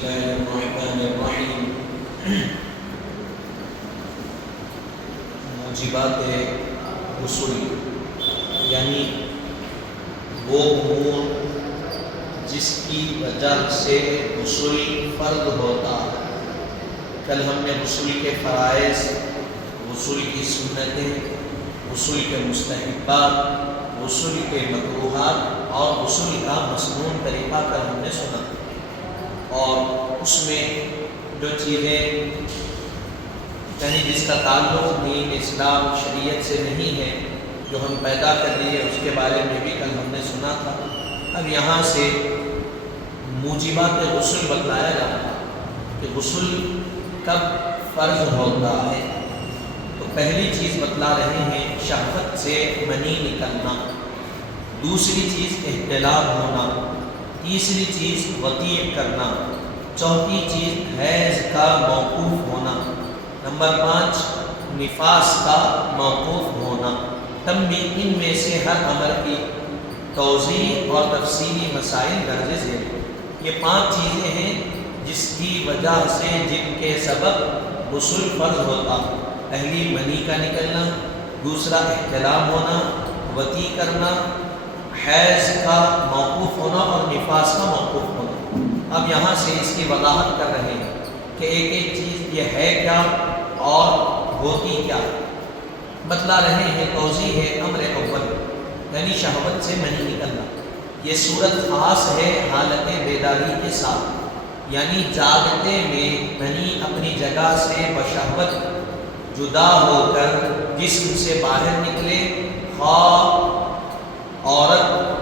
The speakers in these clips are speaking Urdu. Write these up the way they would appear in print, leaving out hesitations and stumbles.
الله الرحمن الرحیم موجبات غسل یعنی وہ امور جس کی وجہ سے غسل فرض ہوتا ہے۔ کل ہم نے غسل کے فرائض، غسل کی سنتیں، غسل کے مستحبات، غسل کے مکروہات اور غسل کا مسنون طریقہ کل ہم نے سنا، اور اس میں جو چیزیں یعنی جس کا تعلق دین اسلام شریعت سے نہیں ہے، جو ہم پیدا کر لیے، اس کے بارے میں بھی کل ہم نے سنا تھا۔ اب یہاں سے موجبات غسل بتلایا جا رہا کہ غسل کب فرض ہوتا ہے۔ تو پہلی چیز بتلا رہے ہیں شہوت سے منی نکلنا، دوسری چیز احتلام ہونا، تیسری چیز وطیع کرنا، چوتھی چیز حیض کا موقوف ہونا، نمبر 5 نفاس کا موقوف ہونا۔ تنبیہ، ان میں سے ہر امر کی توضیح اور تفصیلی مسائل درج ذیل۔ یہ 5 چیزیں ہیں جس کی وجہ سے، جن کے سبب غسل فرض ہوتا۔ پہلی منی کا نکلنا، دوسرا احتلام ہونا، وطیع کرنا، حیض کا موقوف ہونا اور نفاس کا موقوف ہونا۔ اب یہاں سے اس کی وضاحت کر رہے ہیں کہ ایک ایک چیز یہ ہے کیا اور ہوتی کیا، بتلا رہے ہیں۔ توضیح ہے امر اول یعنی شہوت سے منی نکلنا۔ یہ صورت خاص ہے حالت بیداری کے ساتھ، یعنی جاگتے میں منی اپنی جگہ سے بشہوت جدا ہو کر جسم سے باہر نکلے، خواہ عورت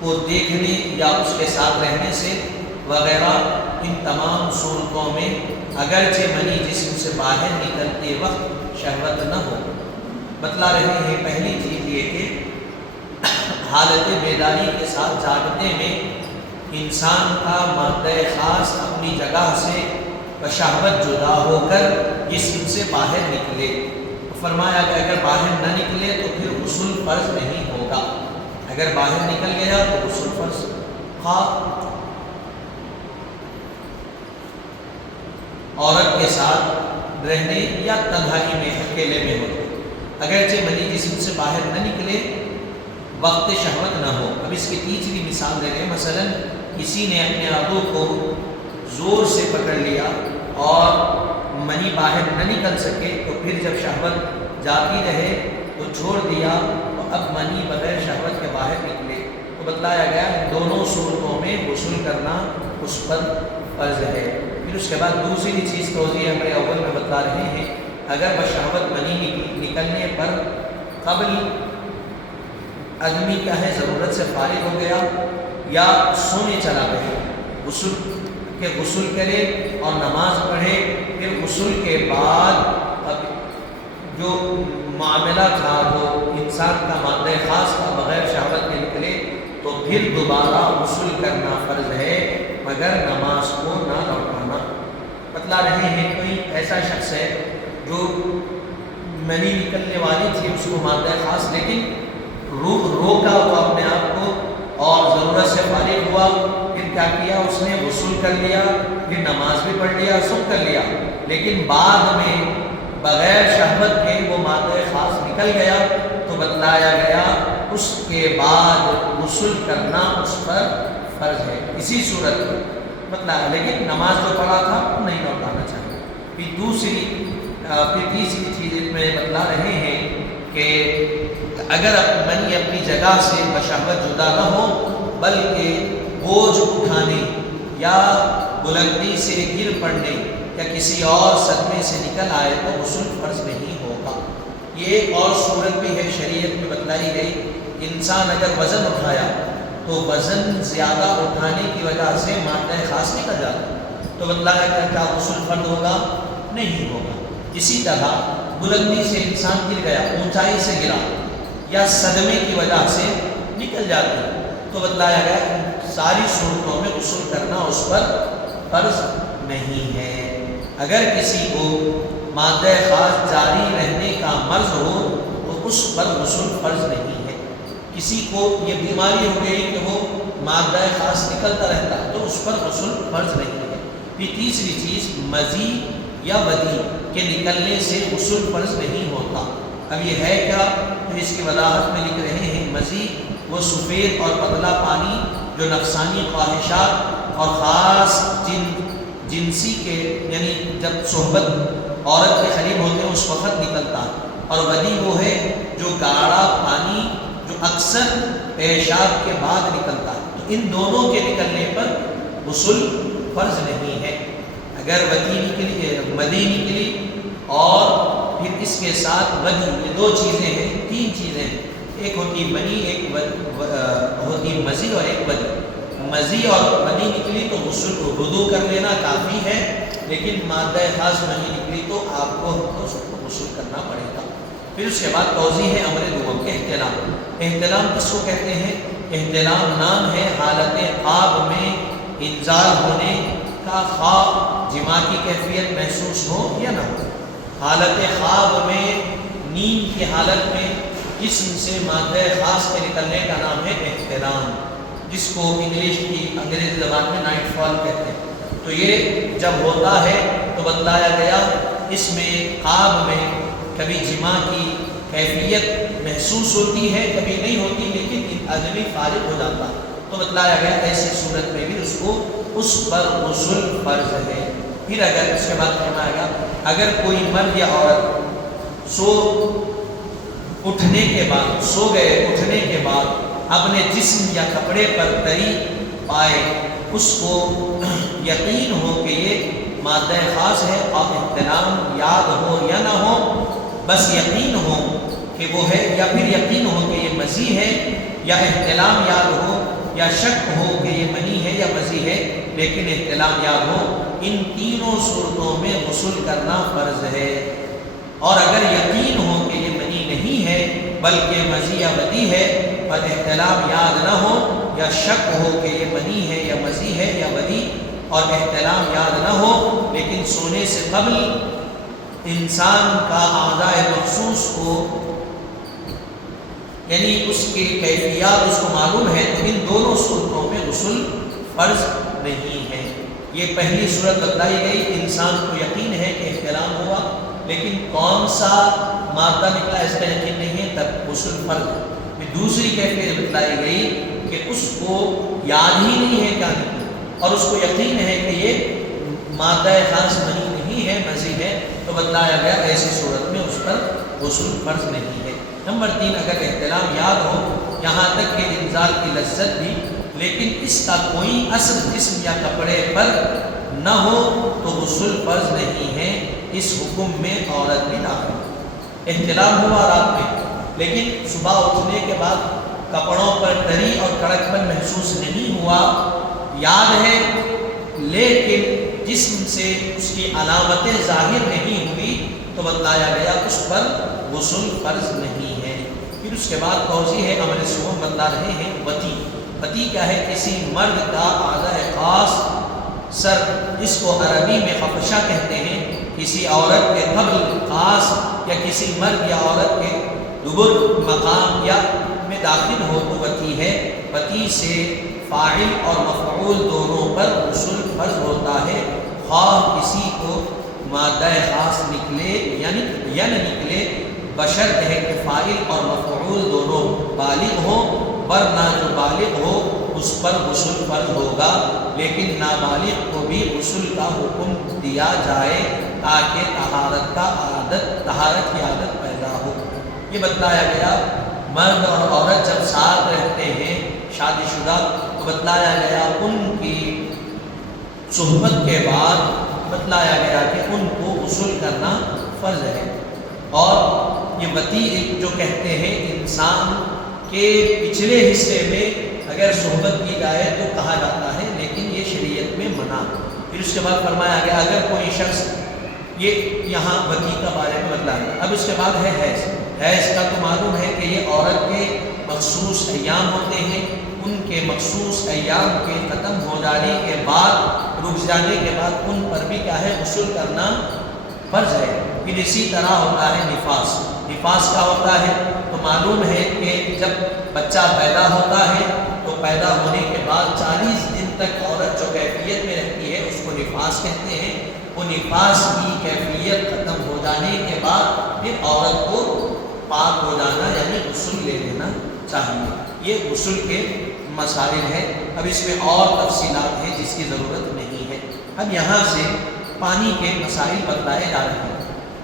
کو دیکھنے یا اس کے ساتھ رہنے سے وغیرہ، ان تمام صورتوں میں اگرچہ منی جسم سے باہر نکلتے وقت شہوت نہ ہو۔ بتلا رہے ہیں پہلی چیز یہ کہ حالت بیداری کے ساتھ جاگتے میں انسان کا مادہ خاص اپنی جگہ سے بشہوت جدا ہو کر جسم سے باہر نکلے۔ فرمایا کہ اگر باہر نہ نکلے تو پھر غسل فرض نہیں ہوگا، اگر باہر نکل گیا تو غسل فرض۔ عورت کے ساتھ رہنے یا تنہائی میں اکیلے میں ہو، اگرچہ منی جسم سے باہر نہ نکلے، وقت شہوت نہ ہو۔ اب اس کی تیسری مثال دے رہے ہیں، مثلا کسی نے اپنے آدھو کو زور سے پکڑ لیا اور منی باہر نہ نکل سکے، تو پھر جب شہوت جاتی رہے تو چھوڑ دیا، تو اب منی بغیر شہوت کے باہر نکلے، تو بتلایا گیا دونوں صورتوں میں غسل کرنا اس پر فرض ہے۔ پھر اس کے بعد دوسری چیز توضیح ہمارے اول میں بتلا رہے ہیں، اگر بشہوت منی نکلنے پر قبل آدمی کیا ہے ضرورت سے فارغ ہو گیا یا سونے چلا گیا، غسل کرے اور نماز پڑھے، پھر غسل کے بعد اب جو معاملہ تھا جو انسان کا مادہ خاص کا بغیر شہوت کے نکلے، تو پھر دوبارہ غسل کرنا فرض ہے مگر نماز کو نہ لوٹانا۔ بتلا رہے ہیں کوئی ایسا شخص ہے جو منی نکلنے والی تھی اس کو مادہ خاص، لیکن روکا ہوا اپنے آپ کو اور ضرورت سے فارغ ہوا، پھر کیا کیا اس نے غسل کر لیا، پھر نماز بھی پڑھ لیا، سب کر لیا، لیکن بعد میں بغیر شہوت کے وہ مادہ خاص نکل گیا، تو بتلایا گیا اس کے بعد غسل کرنا اس پر فرض ہے۔ اسی صورت میں بتلایا، لیکن نماز جو پڑھا تھا وہ نہیں لوٹانا چاہیے۔ پھر تیسری چیز میں بتلا رہے ہیں کہ اگر منی اپنی جگہ سے بشہوت جدا نہ ہو بلکہ بوجھ اٹھانے یا بلندی سے گر پڑنے یا کسی اور صدمے سے نکل آئے تو غسل فرض نہیں ہوگا۔ یہ ایک اور صورت بھی ہے شریعت میں بتلائی گئی، انسان اگر وزن اٹھایا تو وزن زیادہ اٹھانے کی وجہ سے مادہ خاص نکل جاتا، تو بتلایا کہ کیا غسل فرض ہوگا؟ نہیں ہوگا۔ اسی طرح بلندی سے انسان گر گیا، اونچائی سے گرا یا صدمے کی وجہ سے نکل جاتی، تو بتلایا گیا کہ ساری صورتوں میں غسل کرنا اس پر فرض نہیں ہے۔ اگر کسی کو مادہ خاص جاری رہنے کا مرض ہو تو اس پر غسل فرض نہیں ہے۔ کسی کو یہ بیماری ہو گئی کہ وہ مادہ خاص نکلتا رہتا تو اس پر غسل فرض نہیں ہے۔ پھر تیسری چیز مزی یا ودی کے نکلنے سے غسل فرض نہیں ہوتا۔ اب یہ ہے کیا؟ تو اس کی وضاحت میں لکھ رہے ہیں مزی وہ سفید اور پتلا پانی جو نفسانی خواہشات اور خاص جنسی کے یعنی جب صحبت عورت کے قریب ہوتے ہیں اس وقت نکلتا ہے، اور ودی وہ ہے جو گاڑھا پانی جو اکثر پیشاب کے بعد نکلتا ہے۔ تو ان دونوں کے نکلنے پر غسل فرض نہیں ہے۔ اگر مدی نکلی اور پھر اس کے ساتھ ودی، یہ دو چیزیں ہیں، تین چیزیں ہیں، ایک ہوتی منی، ایک ہوتی مزی اور ایک ودی۔ مزی اور ودی نکلی تو وضو کر لینا کافی ہے، لیکن مادہ خاص منی نکلی تو آپ کو غسل کرنا پڑے گا۔ پھر اس کے بعد توضیح ہے امر دوم، احتلام۔ احتلام کس کو کہتے ہیں؟ احتلام نام ہے حالت خواب میں انزال ہونے کا، خواب جماع کی کیفیت محسوس ہو یا نہ ہو۔ حالت خواب میں، نیند کی حالت میں جسم سے مادہ خاص کے نکلنے کا نام ہے احتلام، جس کو انگریزی زبان میں نائٹ فال کہتے ہیں۔ تو یہ جب ہوتا ہے تو بتلایا گیا اس میں خواب میں کبھی جماع کی کیفیت محسوس ہوتی ہے، کبھی نہیں ہوتی، لیکن آدمی فارغ ہو جاتا ہے، تو بتلایا گیا ایسی صورت میں بھی اس پر غسل فرض ہے۔ پھر اگر اس کے بعد فرمایا گیا اگر کوئی مرد یا عورت اٹھنے کے بعد اپنے جسم یا کپڑے پر تری پائے، اس کو یقین ہو کہ یہ مادہ خاص ہے اور احتلام یاد ہو یا نہ ہو، بس یقین ہو کہ وہ ہے، یا پھر یقین ہو کہ یہ مزی ہے، یا احتلام یاد ہو، یا شک ہو کہ یہ منی ہے یا مزی ہے لیکن احتلام یاد ہو، ان تینوں صورتوں میں غسل کرنا فرض ہے۔ اور اگر یقین ہو کہ یہ منی نہیں ہے بلکہ مزی یا ودی ہے، اور احتلام یاد نہ ہو، یا شک ہو کہ یہ منی ہے یا مزی ہے یا ودی، اور احتلام یاد نہ ہو لیکن سونے سے قبل انسان کا اعضاء مخصوص کو یعنی اس کی کیفیات اس کو معلوم ہے، تو ان دونوں صورتوں میں غسل فرض نہیں ہے۔ یہ پہلی صورت بتلائی گئی، انسان کو یقین ہے کہ احتلام ہوا لیکن کون سا مادہ نکلا اس کا یقین نہیں ہے، تب غسل فرض ہے۔ پھر دوسری کیفیت بتلائی گئی کہ اس کو یاد ہی نہیں ہے کیا نکلا، اور اس کو یقین ہے کہ یہ مادہ خاص منی نہیں ہے، مزی ہے، تو بتلایا گیا ایسی صورت میں اس پر غسل فرض نہیں ہے۔ نمبر 3، اگر احتلام یاد ہو یہاں تک کہ انزال کی لذت بھی، لیکن اس کا کوئی اثر جسم یا کپڑے پر نہ ہو تو غسل فرض نہیں ہے، اس حکم میں عورت بھی داخل۔ احتلام ہوا رات میں لیکن صبح اٹھنے کے بعد کپڑوں پر تری اور کڑک پن محسوس نہیں ہوا، یاد ہے لیکن جسم سے اس کی علامتیں ظاہر نہیں ہوئی، تو بتلایا گیا اس پر غسل فرض نہیں ہے۔ پھر اس کے بعد توضیح ہے امر سوم بتلا رہے ہیں وتی۔ وتی کیا ہے؟ کسی مرد کا اعضاء خاص سر، اس کو عربی میں خفشہ کہتے ہیں، کسی عورت کے قبل خاص یا کسی مرد یا عورت کے دبر مقام یا میں داخل ہو تو وتی ہے۔ وتی سے فاعل اور مفعول دونوں پر غسل فرض ہوتا ہے، خواہ کسی کو مادہ خاص نکلے یا نہ نکلے، بشرط ہے کہ فاعل اور مفعول دونوں بالغ ہوں، ورنہ جو بالغ ہو اس پر غسل فرض ہوگا، لیکن نابالغ کو بھی غسل کا حکم دیا جائے تاکہ طہارت کی عادت پیدا ہو۔ یہ بتلایا گیا مرد اور عورت جب ساتھ رہتے ہیں شادی شدہ، تو بتلایا گیا ان کی صحبت کے بعد بتلایا گیا کہ ان کو غسل کرنا فرض ہے۔ اور یہ وتی جو کہتے ہیں انسان کے پچھلے حصے میں اگر صحبت کی جائے تو کہا جاتا ہے، لیکن یہ شریعت میں منع۔ پھر اس کے بعد فرمایا گیا اگر کوئی شخص، یہ یہاں وتی کا بارے میں بتلایا۔ اب اس کے بعد ہے حیض۔ حیض کا تو معلوم ہے کہ یہ عورت کے مخصوص ایام ہوتے ہیں، ان کے مخصوص ایام کے ختم ہو جانے کے بعد، رک جانے کے بعد ان پر بھی کیا ہے؟ غسل کرنا فرض ہے۔ پھر اسی طرح ہوتا ہے نفاس۔ نفاس کا ہوتا ہے تو معلوم ہے کہ جب بچہ پیدا ہوتا ہے تو پیدا ہونے کے بعد 40 دن تک عورت جو کیفیت میں رہتی نفاس کہتے ہیں، وہ نفاس کی کیفیت ختم ہو جانے کے بعد پھر عورت کو پاک ہو جانا یعنی غسل لے لینا چاہیے۔ یہ غسل کے مسائل ہیں، اب اس میں اور تفصیلات ہیں جس کی ضرورت نہیں ہے۔ اب یہاں سے پانی کے مسائل بتلائے جا رہے ہیں۔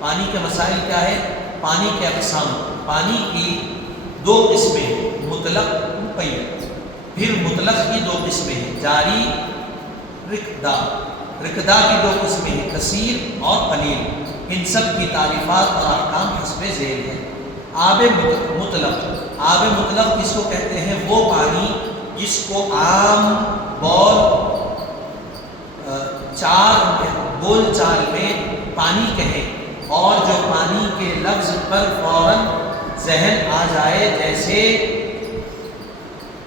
پانی کے مسائل کیا ہے؟ پانی کے اقسام، پانی کی دو قسمیں ہیں، مطلق مقید۔ پھر مطلق کی دو قسمیں ہیں، جاری رکدہ۔ رکدہ کی دو قسمیں ہیں، کثیر اور قلیل۔ ان سب کی تعریفات اور احکام حسب ذیل ہے۔ آب مطلق، آب مطلق کس کو کہتے ہیں؟ وہ پانی جس کو عام بول چال میں پانی کہیں اور جو پانی کے لفظ پر فوراً ذہن آ جائے، جیسے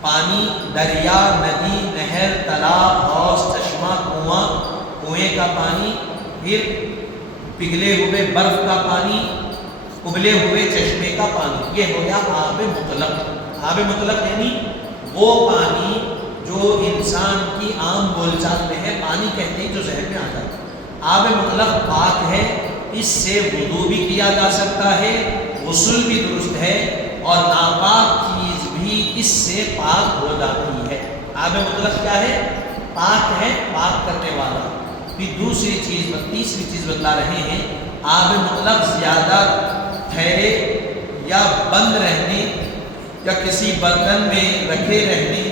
پانی دریا، ندی، نہر، تالاب، حوض، چشمہ، کنواں، کنویں کا پانی، پھر پگھلے ہوئے برف کا پانی، ابلے ہوئے چشمے کا پانی، یہ ہو گیا آب مطلق۔ آب مطلق یعنی وہ پانی جو انسان کی عام بول چال میں ہے، پانی کہتے ہیں جو ذہن میں آ جاتا ہے۔ آب مطلق پاک ہے، اس سے وضو بھی کیا جا سکتا ہے، غسل بھی درست ہے، اور ناپاک چیز بھی اس سے پاک ہو جاتی ہے۔ آب مطلق کیا ہے؟ پاک ہے، پاک کرنے والا۔ پھر دوسری چیز، تیسری چیز بتلا رہے ہیں، آب مطلق زیادہ ٹھہرے یا بند رہنے یا کسی برتن میں رکھے رہنے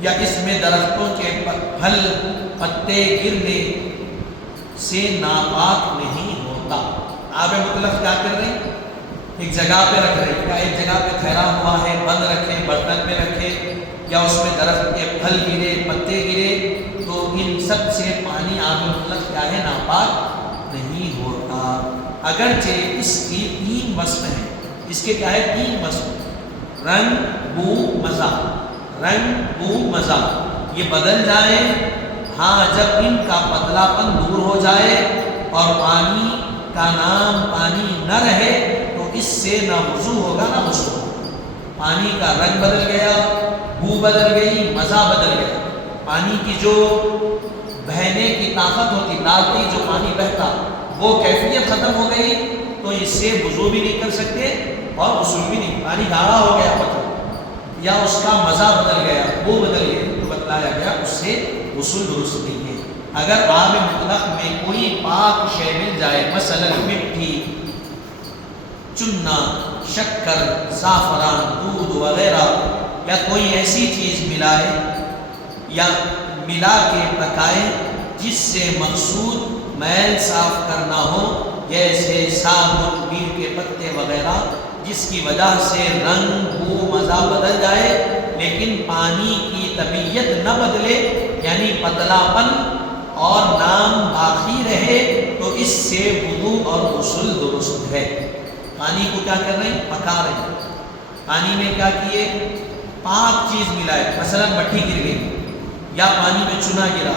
یا اس میں درختوں کے پھل پتے گرنے سے ناپاک نہیں ہوتا۔ آب مطلق کیا کر رہے ہیں؟ ایک جگہ پہ رکھ رہے ہیں، کیا ایک جگہ پہ ٹھہرا ہوا ہے، بند رکھے، برتن میں رکھے، یا اس میں درخت کے پھل گرے، پتے گرے، تو ان سب سے پانی آب مطلق کیا ہے؟ ناپاک نہیں ہوتا۔ اگرچہ اس کی تین وصف ہیں، اس کے کیا ہے؟ تین وصف، رنگ، بو، مزہ۔ رنگ، بو، مزہ یہ بدل جائے، ہاں جب ان کا پتلا پن دور ہو جائے اور پانی کا نام پانی نہ رہے تو اس سے نہ وضو ہوگا نہ غسل ہوگا۔ پانی کا رنگ بدل گیا، بو بدل گئی، مزہ بدل گیا، پانی کی جو بہنے کی طاقت ہوتی، ڈالتے جو پانی بہتا، وہ کیفیت ختم ہو گئی، تو اس سے وضو بھی نہیں کر سکتے اور غسل بھی نہیں۔ پانی گاڑھا ہو گیا پتلا، یا اس کا مزہ بدل گیا، وہ بدل گیا، تو بتلایا گیا اس سے غسل درست نہیں ہے۔ اگر آب مطلق میں کوئی پاک شے مل جائے، مثلا مٹی، چنا، شکر، زعفران، دودھ وغیرہ، یا کوئی ایسی چیز ملائے یا ملا کے پکائے جس سے مقصود میل صاف کرنا ہو، جیسے صابن، بیر کے پتے وغیرہ، جس کی وجہ سے رنگ، بو، مزہ بدل جائے لیکن پانی کی طبیعت نہ بدلے، یعنی پتلا پن اور نام باقی رہے، تو اس سے وضو اور غسل درست ہے۔ پانی کو کیا کر رہے ہیں؟ پکا رہے ہیں۔ پانی میں کیا کیے؟ پاک چیز ملائے، مثلا مٹی گر گئی یا پانی میں چنا گرا،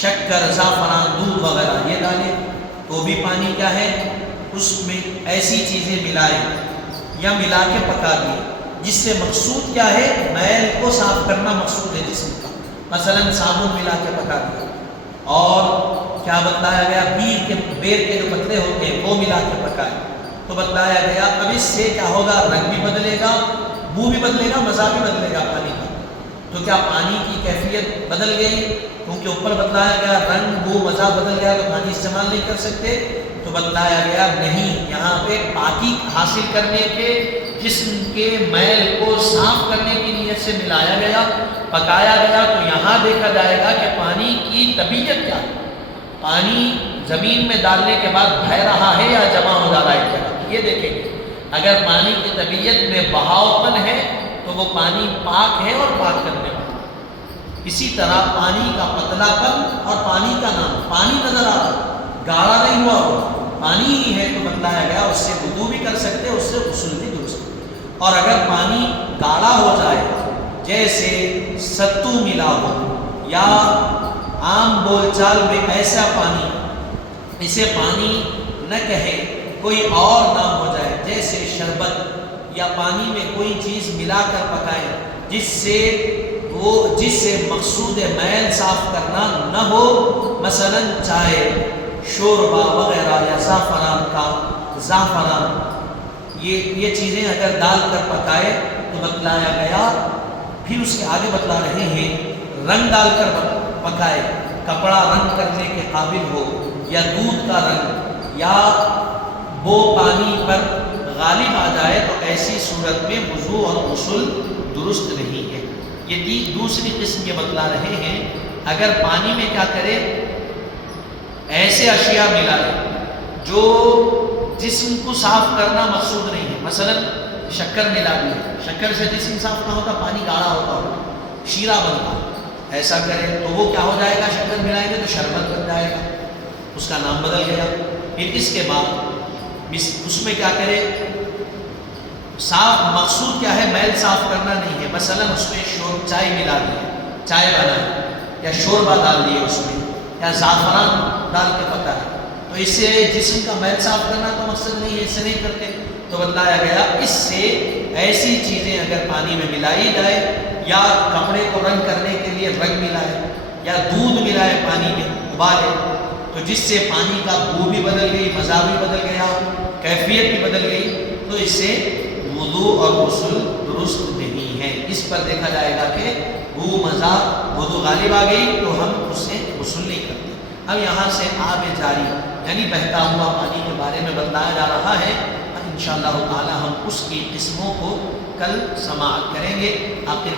شکر، زعفران، دودھ وغیرہ یہ ڈالے، تو بھی پانی کیا ہے؟ اس میں ایسی چیزیں ملائے یا ملا کے پکا دیے جس سے مقصود کیا ہے؟ میل کو صاف کرنا مقصود ہے جسم کا، مثلا صابن ملا کے پکا دیا، اور کیا بتلایا گیا؟ بیر کے جو پتلے ہوتے ہیں وہ ملا کے پکائے، تو بتلایا گیا اب اس سے کیا ہوگا؟ رنگ بھی بدلے گا، بو بھی بدلے گا، مزہ بھی بدلے گا پانی کا۔ تو کیا پانی کی کیفیت بدل گئی؟ کیونکہ اوپر بتلایا گیا رنگ، بو، مزہ بدل گیا تو پانی استعمال نہیں کر سکتے، تو بتلایا گیا نہیں، یہاں پہ پاکی حاصل کرنے کے، جسم کے میل کو صاف کرنے کی نیت سے ملایا گیا، پکایا گیا، تو یہاں دیکھا جائے گا کہ پانی کی طبیعت کیا ہے۔ پانی زمین میں ڈالنے کے بعد بہہ رہا ہے یا جمع ہو جا رہا ہے جگہ، یہ دیکھیں گے۔ اگر پانی کی طبیعت میں بہاؤ پن ہے تو وہ پانی پاک ہے اور پاک کرنے والا۔ اسی طرح پانی کا پتلا پن اور پانی کا نام، پانی نظر آ رہا، گاڑھا نہیں ہوا، وہ پانی ہی ہے، تو بتلایا گیا اس سے وضو بھی کر سکتے، اس سے غسل بھی درست۔ اور اگر پانی گاڑھا ہو جائے، جیسے ستو ملا ہو یا عام بول چال میں ایسا پانی، اسے پانی نہ کہے، کوئی اور نام ہو جائے، جیسے شربت، یا پانی میں کوئی چیز ملا کر پکائے جس سے وہ جس سے مقصود میل صاف کرنا نہ ہو، مثلا چائے، شوربہ وغیرہ یا زعفران یہ چیزیں اگر ڈال کر پکائے تو بتلایا گیا. پھر اس کے آگے بتلا رہے ہیں رنگ ڈال کر پکائے، کپڑا رنگ کرنے کے قابل ہو یا دودھ کا رنگ یا وہ پانی پر غالب آ جائے تو ایسی صورت میں وضو اور غسل درست نہیں ہے. یہ دوسری قسم یہ بتلا رہے ہیں اگر پانی میں کیا کرے، ایسے اشیاء ملائے جو جسم کو صاف کرنا مقصود نہیں ہے. مثلا شکر ملا دی، شکر سے جسم صاف نہ ہوتا، پانی گاڑھا ہوتا ہوگا، شیرہ بنتا. ایسا کرے تو وہ کیا ہو جائے گا، شکر ملائیں گے تو شربت بن جائے گا، اس کا نام بدل گیا. پھر اس کے بعد اس میں کیا کرے، صاف مقصود کیا ہے، میل صاف کرنا نہیں ہے. مثلا اس میں چائے ملا دی، چائے بنائی یا شوربہ ڈال دیے اس میں یا زعفران ڈال کے پکائے تو اس سے جسم کا میل صاف کرنا تو مقصد نہیں ہے، اس سے نہیں کرتے. تو بتلایا گیا اس سے ایسی چیزیں اگر پانی میں ملائی جائے یا کپڑے کو رنگ کرنے کے لیے رنگ ملائے یا دودھ ملائے پانی میں ابالے تو جس سے پانی کا بو بھی بدل گئی، مزہ بھی بدل گیا، کیفیت بھی بدل گئی، تو اس سے وضو اور غسل درست نہیں ہے. اس پر دیکھا جائے گا کہ بو مزہ وضو غالب آ گئی تو ہم اس سے غسل نہیں کرتے. اب یہاں سے آب جاری یعنی بہتا ہوا پانی کے بارے میں بتلایا جا رہا ہے. انشاءاللہ تعالی ہم اس کی قسموں کو کل سماعت کریں گے. آخر